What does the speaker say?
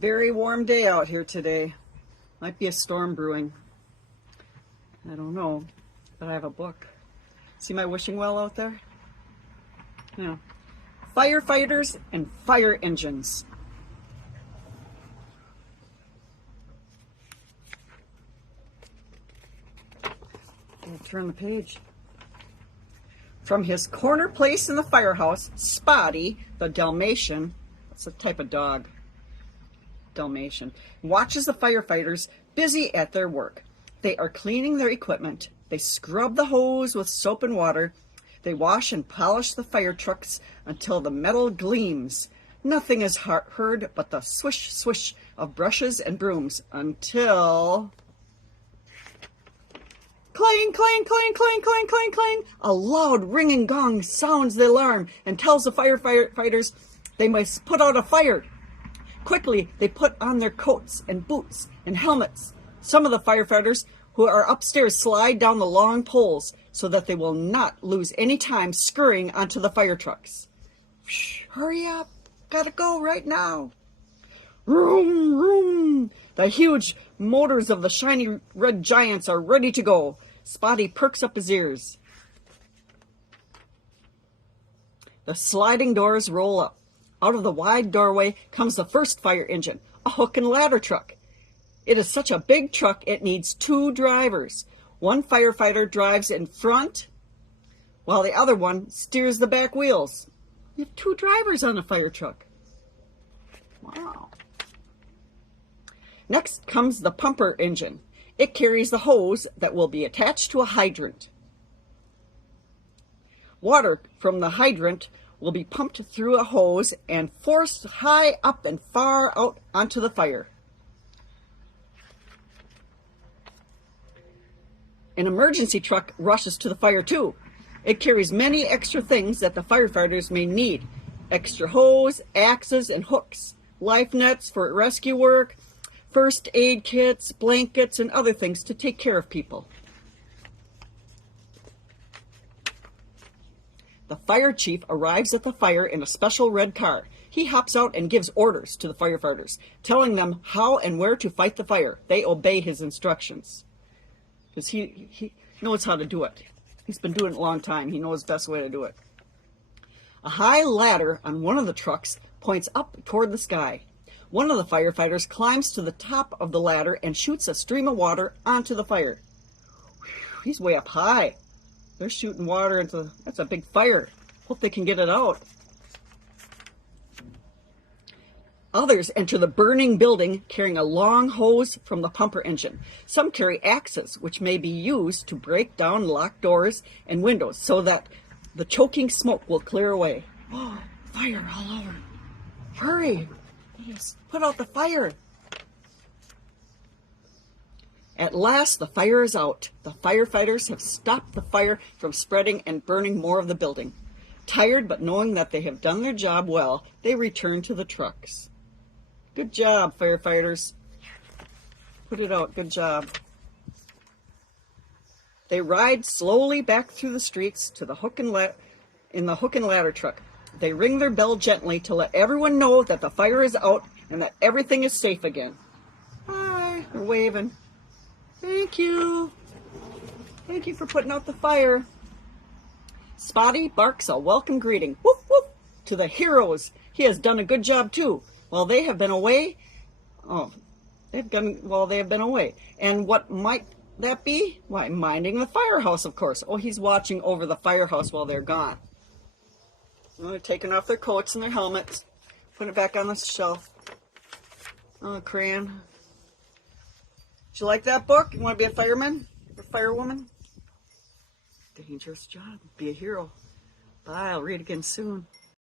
Very warm day out here today. Might be a storm brewing. I don't know, but I have a book. See my wishing well out there? Yeah. Firefighters and fire engines. I'll turn the page. From his corner place in the firehouse, Spotty, the Dalmatian, that's a type of dog, Dalmatian, watches the firefighters busy at their work. They are cleaning their equipment. They scrub the hose with soap and water. They wash and polish the fire trucks until the metal gleams. Nothing is heard but the swish, swish of brushes and brooms until... Clang, clang, clang, clang, clang, clang, clang. A loud ringing gong sounds the alarm and tells the firefighters they must put out a fire. Quickly, they put on their coats and boots and helmets. Some of the firefighters who are upstairs slide down the long poles so that they will not lose any time scurrying onto the fire trucks. Hurry up. Gotta go right now. Vroom, vroom. The huge motors of the shiny red giants are ready to go. Spotty perks up his ears. The sliding doors roll up. Out of the wide doorway comes the first fire engine, a hook and ladder truck. It is such a big truck it needs 2 drivers. One firefighter drives in front, while the other one steers the back wheels. You have 2 drivers on a fire truck. Wow. Next comes the pumper engine. It carries the hose that will be attached to a hydrant. Water from the hydrant will be pumped through a hose and forced high up and far out onto the fire. An emergency truck rushes to the fire too. It carries many extra things that the firefighters may need. Extra hose, axes, and hooks, life nets for rescue work, first aid kits, blankets, and other things to take care of people. The fire chief arrives at the fire in a special red car. He hops out and gives orders to the firefighters, telling them how and where to fight the fire. They obey his instructions because he knows how to do it. He's been doing it a long time. He knows the best way to do it. A high ladder on one of the trucks points up toward the sky. One of the firefighters climbs to the top of the ladder and shoots a stream of water onto the fire. Whew, he's way up high. They're shooting water into... That's a big fire. Hope they can get it out. Others enter the burning building carrying a long hose from the pumper engine. Some carry axes, which may be used to break down locked doors and windows so that the choking smoke will clear away. Oh, fire all over. Hurry. Yes, put out the fire. At last, the fire is out. The firefighters have stopped the fire from spreading and burning more of the building. Tired, but knowing that they have done their job well, they return to the trucks. Good job, firefighters. Put it out. Good job. They ride slowly back through the streets to the hook and ladder truck. They ring their bell gently to let everyone know that the fire is out and that everything is safe again. Hi, they're waving. Thank you. Thank you for putting out the fire. Spotty barks a welcome greeting, woof, woof, to the heroes. He has done a good job too. While they have been away, they have been away. And what might that be? Why, minding the firehouse, of course. Oh, he's watching over the firehouse while they're gone. Oh, they're taking off their coats and their helmets, putting it back on the shelf. Oh, crayon. Did you like that book? You want to be a fireman? Or firewoman? Dangerous job. Be a hero. Bye. I'll read again soon.